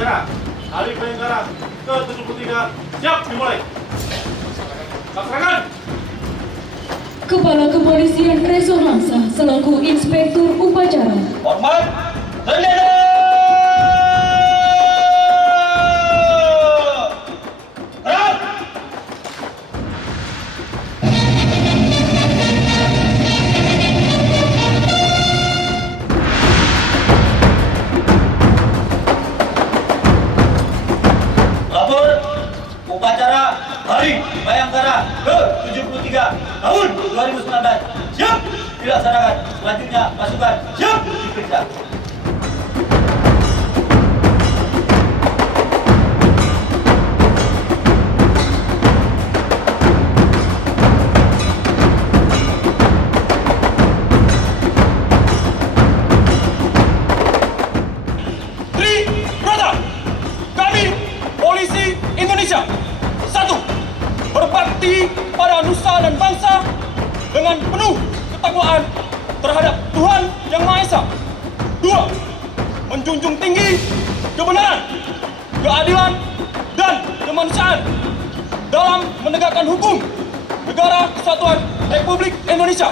upacara Hari Bayangkara ke-73 siap dimulai. Laksanakan. Kepala Kepolisian Resonansa selaku Inspektur Upacara. Hormat, senjata! Gerak! Lapor upacara Hari Bayangkara ke-73 tahun 2019 siap dilaksanakan. Selanjutnya pasukan siap diperiksa. Tri Brata, kami Polisi Indonesia. 1. Berbakti pada nusa dan bangsa dengan penuh ketakwaan terhadap Tuhan Yang Maha Esa. 2. Menjunjung tinggi kebenaran, keadilan, dan kemanusiaan dalam menegakkan hukum Negara Kesatuan Republik Indonesia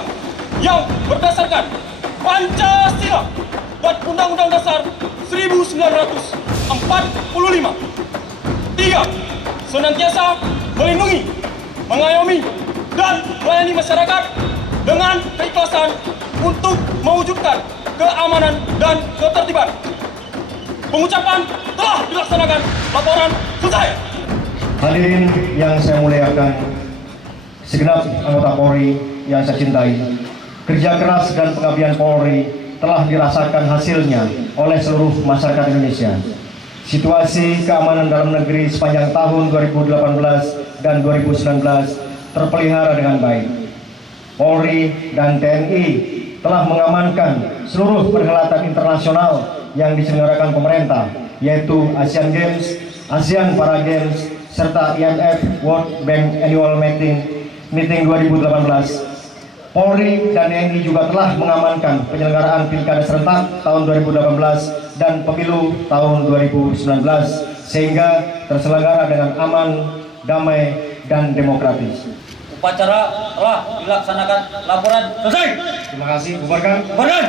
yang berdasarkan Pancasila dan Undang-Undang Dasar 1945. 3. Senantiasa melindungi, mengayomi, dan melayani masyarakat dengan keikhlasan untuk mewujudkan keamanan dan ketertiban. Pengucapan telah dilaksanakan. Laporan selesai. Hadirin yang saya muliakan, segenap anggota Polri yang saya cintai, kerja keras dan pengabdian Polri telah dirasakan hasilnya oleh seluruh masyarakat Indonesia. Situasi keamanan dalam negeri sepanjang tahun 2018 dan 2019 terpelihara dengan baik. Polri dan TNI telah mengamankan seluruh perhelatan internasional yang diselenggarakan pemerintah, yaitu Asian Games, ASEAN Para Games, serta IMF World Bank Annual Meeting 2018. Polri dan TNI juga telah mengamankan penyelenggaraan Pilkada serentak tahun 2018 dan pemilu tahun 2019 sehingga terselenggara dengan aman, damai, dan demokratis. Upacara telah dilaksanakan. Laporan selesai. Terima kasih. Bubarkan. Bubarkan.